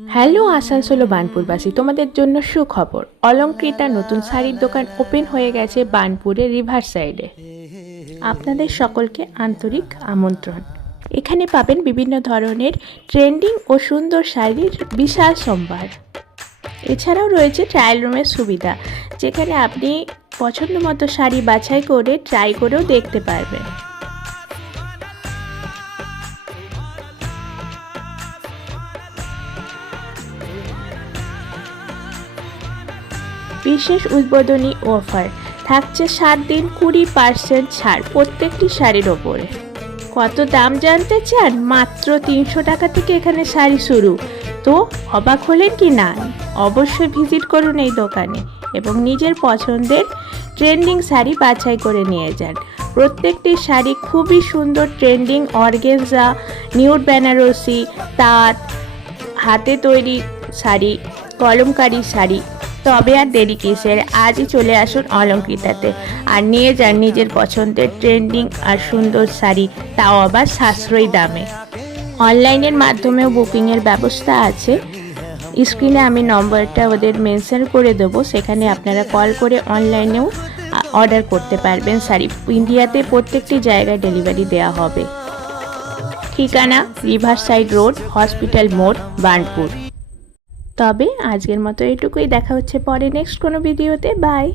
Hello Asansol ও বার্নপুরবাসী, তোমাদের জন্য সুখবর। অলংকৃতা নতুন শাড়ির দোকান ওপেন হয়ে গেছে বার্নপুরে রিভার সাইডে। আপনাদের সকলকে আন্তরিক আমন্ত্রণ। এখানে পাবেন বিভিন্ন ধরনের ট্রেন্ডিং ও সুন্দর শাড়ির বিশাল সম্ভার। এছাড়াও রয়েছে ট্রায়াল রুমের সুবিধা, যেখানে আপনি পছন্দ মতো শাড়ি বাছাই করে ট্রাই করেও দেখতে পারবেন। বিশেষ উদ্বোধনী অফার থাকছে 7 দিন 20% ছাড় প্রত্যেকটি শাড়ির ওপরে। কত দাম জানতে চান? মাত্র 300 টাকা থেকে এখানে শাড়ি শুরু। তো অবাক হলেন কি না? অবশ্যই ভিজিট করুন এই দোকানে এবং নিজের পছন্দের ট্রেন্ডিং শাড়ি বাছাই করে নিয়ে যান। প্রত্যেকটি শাড়ি খুবই সুন্দর, ট্রেন্ডিং অর্গেনজা, নিউড বেনারসি, তাঁত, হাতে তৈরি শাড়ি, কলমকারি শাড়ি। তবে আর দেরি কিসের, আজই চলে আসুন অলংকৃতাতে আর নিয়ে যান নিজের পছন্দের ট্রেন্ডিং আর সুন্দর শাড়ি, তাও আবার সাশ্রয়ী দামে। অনলাইনের মাধ্যমেও বুকিংয়ের ব্যবস্থা আছে। স্ক্রিনে আমি নম্বরটা ওদের মেনশন করে দেবো, সেখানে আপনারা কল করে অনলাইনেও অর্ডার করতে পারবেন শাড়ি। ইন্ডিয়াতে প্রত্যেকটি জায়গায় ডেলিভারি দেওয়া হবে। ঠিকানা রিভার সাইড রোড, হসপিটাল মোড়, বার্নপুর। তবে আজকের মতো এটুকুই, দেখা হচ্ছে পরে নেক্সট কোনো ভিডিওতে। বাই।